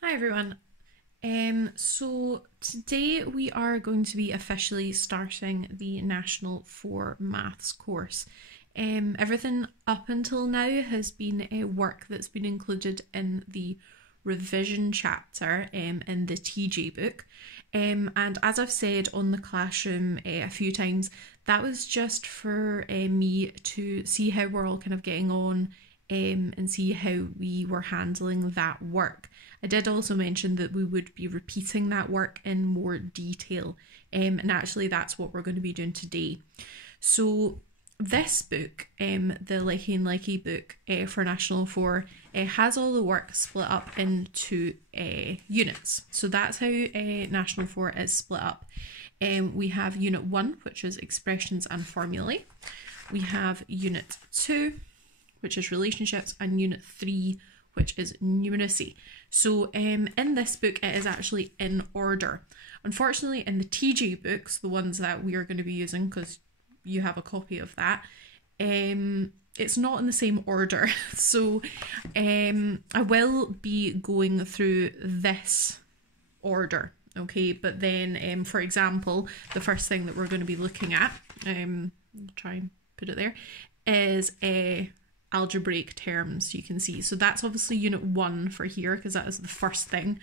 Hi everyone. So today we are going to be officially starting the National 4 Maths course. Everything up until now has been work that's been included in the revision chapter in the TJ book. And as I've said on the classroom a few times, that was just for me to see how we're all kind of getting on and see how we were handling that work. I did also mention that we would be repeating that work in more detail, and actually that's what we're going to be doing today. So this book, the Likey and Likey book for National 4, has all the work split up into units. So that's how National 4 is split up. We have Unit 1, which is expressions and formulae. We have Unit 2, which is relationships, and Unit 3, which is numeracy. So in this book, it is actually in order. Unfortunately, in the TJ books, the ones that we are going to be using, because you have a copy of that, it's not in the same order. So I will be going through this order, okay? But then, for example, the first thing that we're going to be looking at, try and put it there, is algebraic terms, you can see. So that's obviously Unit 1 for here, because that is the first thing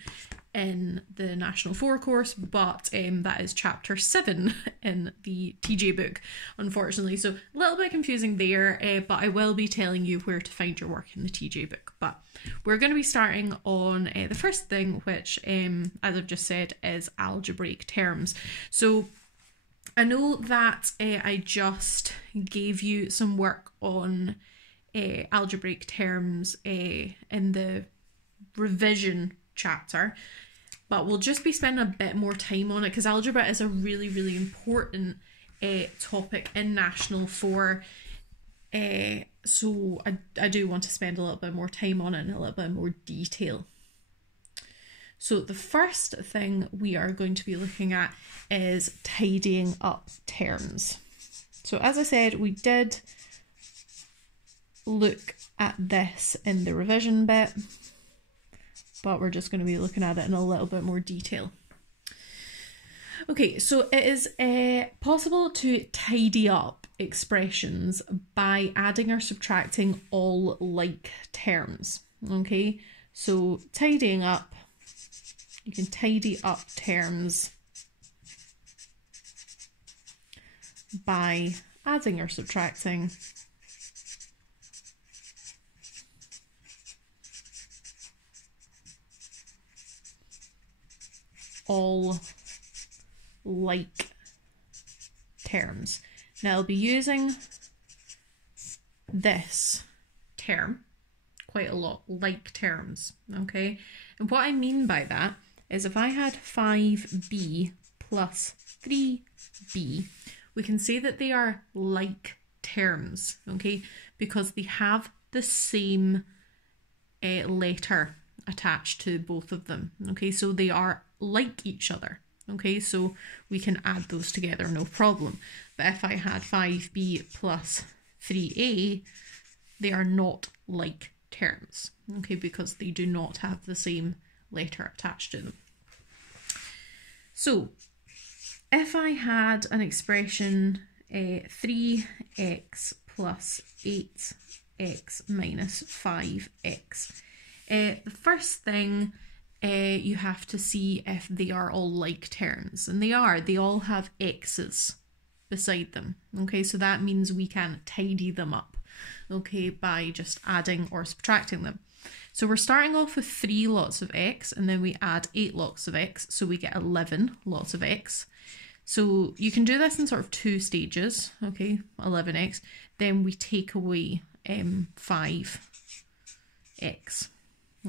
in the National 4 course, but that is Chapter 7 in the TJ book, unfortunately. So a little bit confusing there, but I will be telling you where to find your work in the TJ book. But we're going to be starting on the first thing, which, as I've just said, is algebraic terms. So I know that I just gave you some work on algebraic terms in the revision chapter, but we'll just be spending a bit more time on it because algebra is a really, really important topic in National 4. So I do want to spend a little bit more time on it in a little bit more detail. So the first thing we are going to be looking at is tidying up terms. So as I said, we did look at this in the revision bit, but we're just going to be looking at it in a little bit more detail. Okay, so it is possible to tidy up expressions by adding or subtracting all like terms. Okay, so tidying up, you can tidy up terms by adding or subtracting all like terms. Now I'll be using this term quite a lot, like terms, okay? And what I mean by that is if I had 5b plus 3b, we can say that they are like terms, okay? Because they have the same letter attached to both of them, okay? So they are like each other, okay? So we can add those together, no problem. But if I had 5b plus 3a, they are not like terms, okay? Because they do not have the same letter attached to them. So if I had an expression 3x plus 8x minus 5x, the first thing you have to see if they are all like terms, and they are. They all have x's beside them, okay? So that means we can tidy them up, okay, by just adding or subtracting them. So we're starting off with 3 lots of x, and then we add 8 lots of x, so we get 11 lots of x. So you can do this in sort of 2 stages, okay, 11x. Then we take away 5x.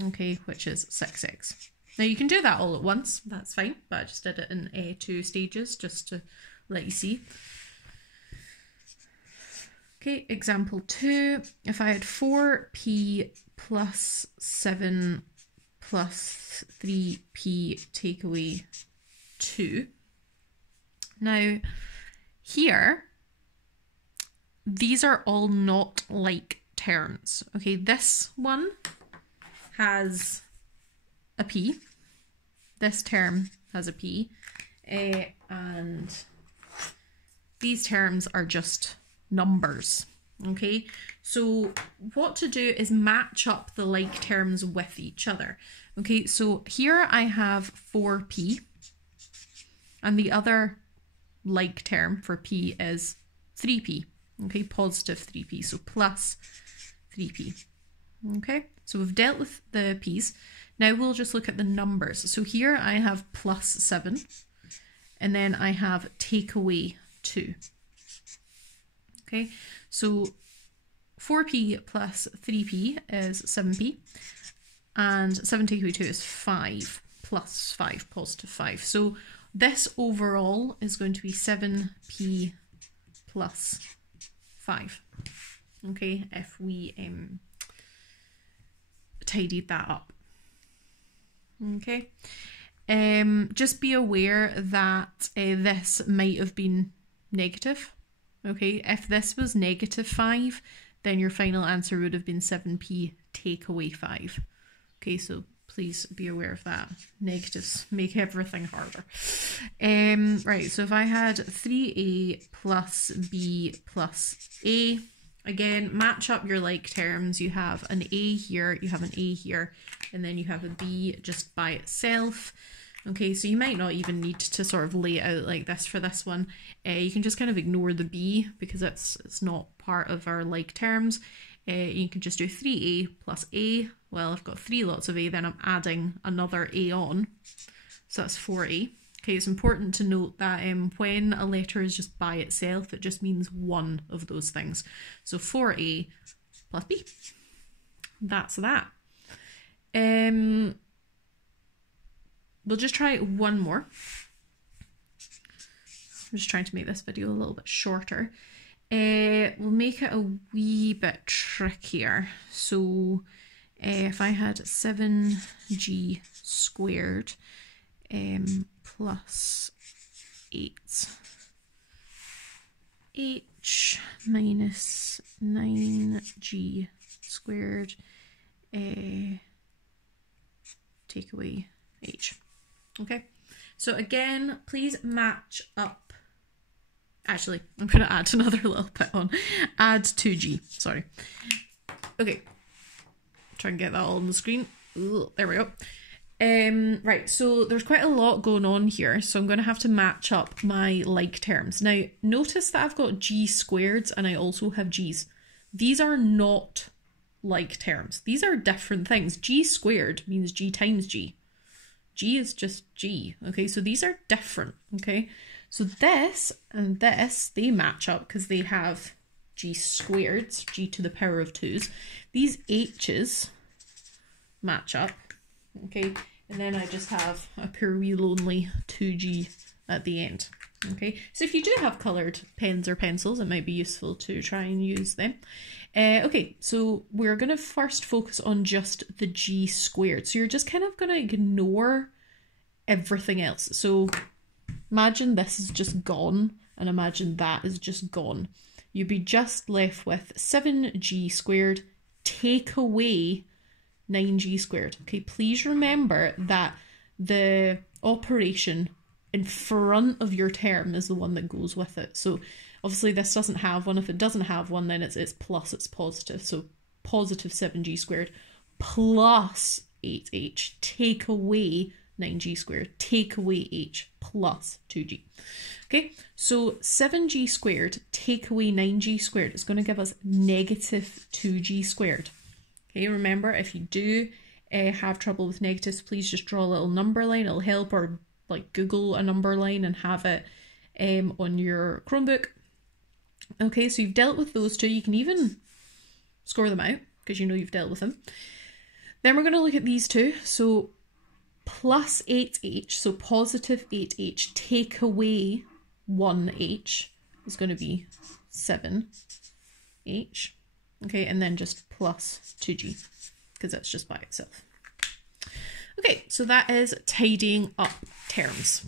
Okay, which is 6x. Now you can do that all at once, that's fine, but I just did it in 2 stages just to let you see. Okay, example 2, if I had 4p plus 7 plus 3p take away 2. Now here, these are all not like terms, okay? This one has a p. This term has a p. And these terms are just numbers. Okay, so what to do is match up the like terms with each other. Okay, so here I have 4p, and the other like term for p is 3p. Okay, positive 3p, so plus 3p. Okay, so we've dealt with the p's. Now we'll just look at the numbers. So here I have plus 7, and then I have take away 2. Okay, so 4p plus 3p is 7p, and 7 take away 2 is 5, plus 5, positive 5. So this overall is going to be 7p plus 5. Okay, if we tidied that up. Okay, just be aware that this might have been negative. Okay, if this was negative 5, then your final answer would have been 7p take away 5. Okay, so please be aware of that. Negatives make everything harder. Right, so if I had 3a plus b plus a, again, match up your like terms. You have an a here, you have an a here, and then you have a b just by itself. Okay, so you might not even need to sort of lay it out like this for this one. You can just kind of ignore the b because it's not part of our like terms. You can just do 3a plus a. Well, I've got 3 lots of a, then I'm adding another a on. So that's 4a. Okay, it's important to note that when a letter is just by itself, it just means one of those things. So 4a plus b. That's that. We'll just try one more. I'm just trying to make this video a little bit shorter. We'll make it a wee bit trickier. So if I had 7g squared plus 8h minus 9g squared take away h. Okay, so again, please match up. Actually, I'm going to add another little bit on. Add 2g, sorry. Okay, try and get that all on the screen. Ooh, there we go. Right, so there's quite a lot going on here, so I'm going to have to match up my like terms. Now, notice that I've got g squareds and I also have g's. These are not like terms. These are different things. G squared means g times g. G is just g, okay? So these are different, okay? So this and this, they match up because they have g squareds, g to the power of 2's. These h's match up, okay? And then I just have a poor wee lonely 2g at the end, okay? So if you do have coloured pens or pencils, it might be useful to try and use them. Okay, so we're going to first focus on just the g squared. So you're just kind of going to ignore everything else. So imagine this is just gone, and imagine that is just gone. You'd be just left with 7g squared take away 9g squared. Okay, please remember that the operation in front of your term is the one that goes with it. So obviously this doesn't have one. If it doesn't have one, then it's plus, it's positive. So positive 7g squared plus 8h take away 9g squared take away h plus 2g. Okay, so 7g squared take away 9g squared is going to give us negative 2g squared. Okay, remember, if you do have trouble with negatives, please just draw a little number line. It'll help, or like Google a number line and have it on your Chromebook. Okay, so you've dealt with those two. You can even score them out because you know you've dealt with them. Then we're going to look at these two. So plus 8h, so positive 8h take away 1h is going to be 7h. Okay, and then just plus 2g because that's just by itself. Okay, so that is tidying up terms.